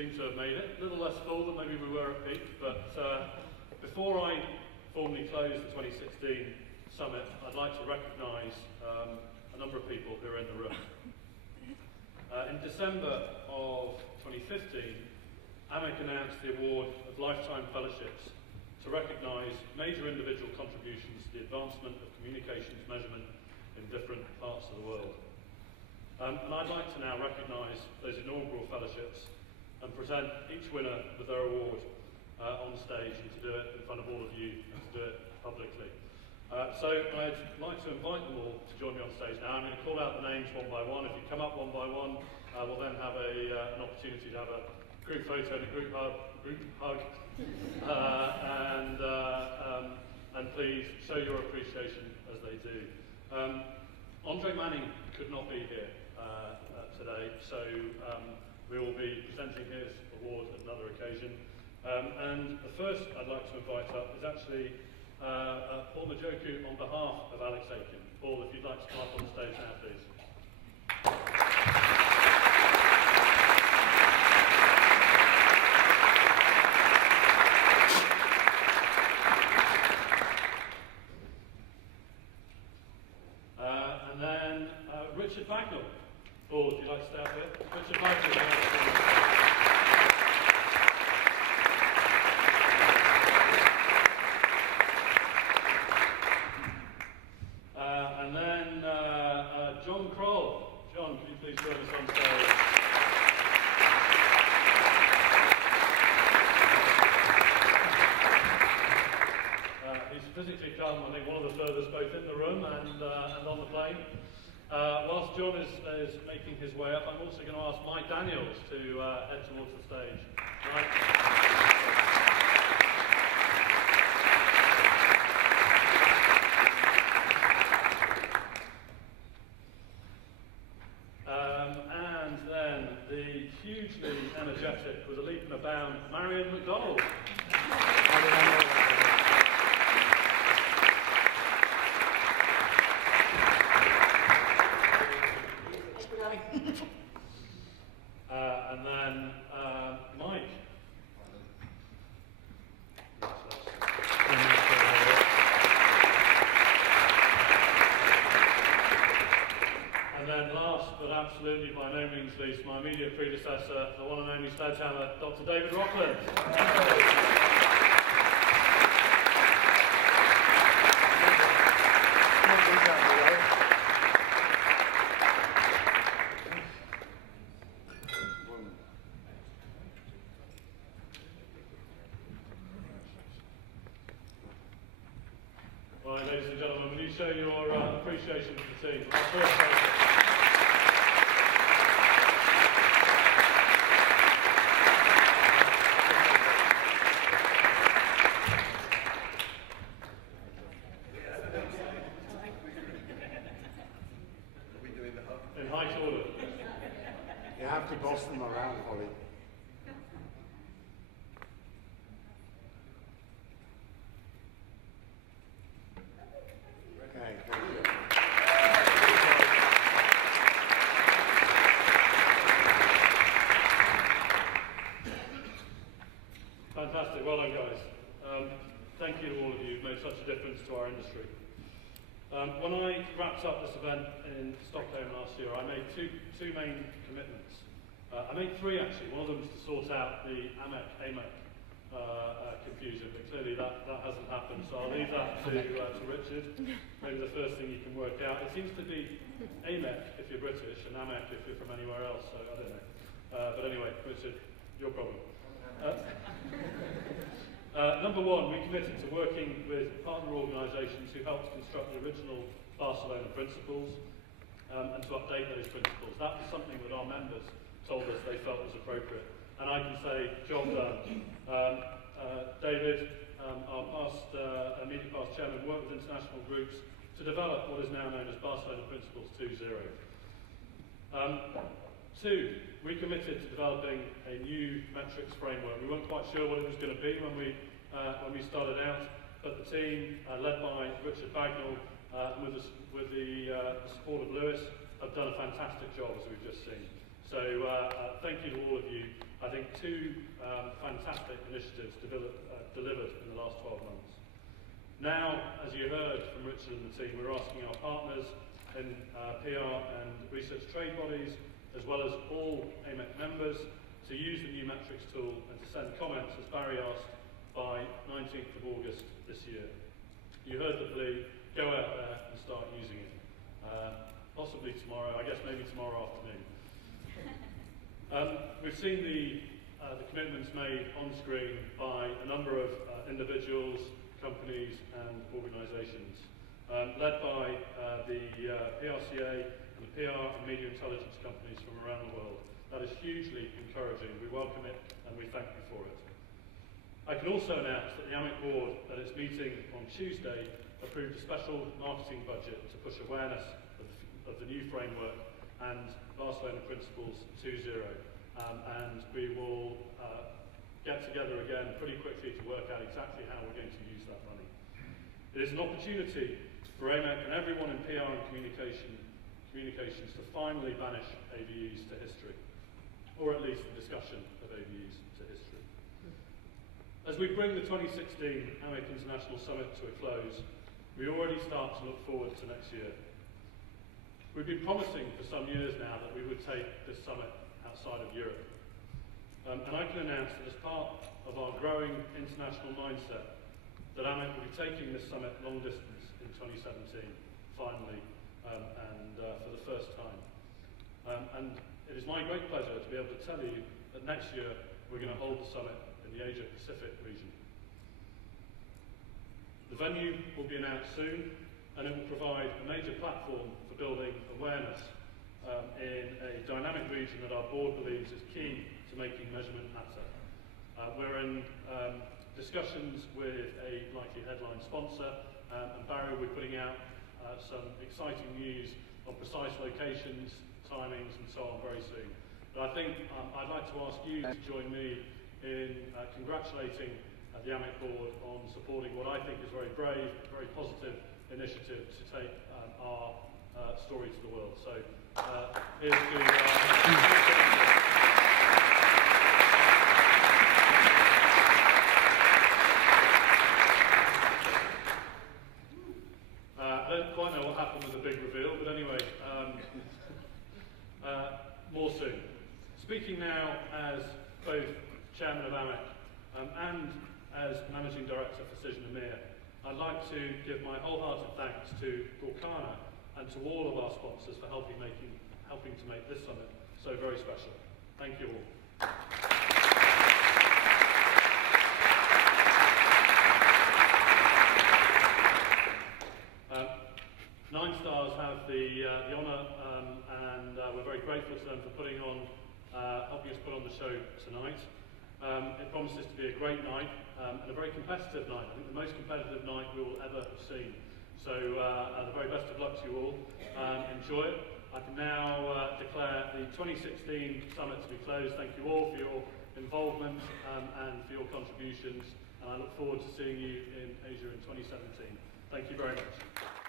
seem to have made it. A little less full than maybe we were at peak, but before I formally close the 2016 summit, I'd like to recognise a number of people who are in the room. In December of 2015, AMEC announced the award of Lifetime Fellowships to recognise major individual contributions to the advancement of communications measurement in different parts of the world. And I'd like to now recognise those inaugural fellowships and present each winner with their award on stage, and to do it in front of all of you and to do it publicly. So I'd like to invite them all to join me on stage now. I'm going to call out the names one by one. If you come up one by one, we'll then have an opportunity to have a group photo and a group hug. And please show your appreciation as they do. Andre Manning could not be here today, so we will be presenting his award at another occasion. And the first I'd like to invite up is actually Paul Majoku on behalf of Alex Aiken. Paul, if you'd like to come up on the stage now, please. And then Richard Bagnall. Paul, if you'd like to stay up here. Richard Bagnall. And then John Kroll. John, can you please join us on stage? He's physically come, I think, one of the furthest both in the room and on the plane. Whilst John is making his way up, I'm also going to ask Mike Daniels to head towards the stage. Mike. And then the hugely energetic, with a leap and a bound, Marion McDonald. And then Mike. And then last but absolutely by no means least, my immediate predecessor, the one and only sledgehammer, Dr. David Rockland. Right, ladies and gentlemen, will you show your appreciation for the team? In height order. You have to boss them around, Holly. Okay, thank you. Fantastic, well done guys. Thank you to all of you, you've made such a difference to our industry. When I wrapped up this event in Stockholm last year, I made two main commitments. I made three actually. One of them was to sort out the AMEC confusion, but clearly that hasn't happened, so I'll leave that to Richard. Maybe the first thing you can work out. It seems to be AMEC if you're British and AMEC if you're from anywhere else, so I don't know. But anyway, Richard, your problem. Number one, we committed to working with partner organisations who helped construct the original Barcelona principles and to update those principles. That was something that our members told us they felt was appropriate. And I can say, job done. David, our immediate past chairman, worked with international groups to develop what is now known as Barcelona Principles 2.0. Two, we committed to developing a new metrics framework. We weren't quite sure what it was going to be when we started out, but the team, led by Richard Bagnall, with the support of Lewis, have done a fantastic job, as we've just seen. So thank you to all of you. I think two fantastic initiatives delivered in the last 12 months. Now, as you heard from Richard and the team, we're asking our partners in PR and research trade bodies, as well as all AMEC members, to use the new metrics tool and to send comments, as Barry asked, by 19th of August this year. You heard the plea, go out there and start using it. Possibly tomorrow, I guess maybe tomorrow afternoon. We've seen the commitments made on screen by a number of individuals, companies and organisations, led by the PRCA and the PR and media intelligence companies from around the world. That is hugely encouraging. We welcome it and we thank you for it. I can also announce that the AMEC board, at its meeting on Tuesday, approved a special marketing budget to push awareness of the new framework and Barcelona Principles 2.0. And we will get together again pretty quickly to work out exactly how we're going to use that money. It is an opportunity for AMEC and everyone in PR and communications to finally banish ABUs to history, or at least the discussion of ABUs to history. As we bring the 2016 AMEC International Summit to a close, we already start to look forward to next year. We've been promising for some years now that we would take this summit outside of Europe. And I can announce that as part of our growing international mindset, that AMEC will be taking this summit long distance in 2017, finally, and for the first time. And it is my great pleasure to be able to tell you that next year we're going to hold the summit in the Asia Pacific region. The venue will be announced soon, and it will provide a major platform for building awareness in a dynamic region that our board believes is key to making measurement matter. We're in discussions with a likely headline sponsor, and Barry will be putting out some exciting news on precise locations, timings and so on very soon. But I think I'd like to ask you to join me in congratulating the AMEC board on supporting what I think is a very brave, very positive initiative to take our story to the world. So here's to... I don't quite know what happened with the big reveal, but anyway, more soon. Speaking now as both Chairman of AMEC and as Managing Director for Cision EMEA, I'd like to give my wholehearted thanks to Gorkana and to all of our sponsors for helping to make this summit so very special. Thank you all. Nine Stars have the honour, and we're very grateful to them for helping us put on the show tonight. It promises to be a great night and a very competitive night. I think the most competitive night we will ever have seen. So the very best of luck to you all. Enjoy it. I can now declare the 2016 summit to be closed. Thank you all for your involvement and for your contributions. And I look forward to seeing you in Asia in 2017. Thank you very much.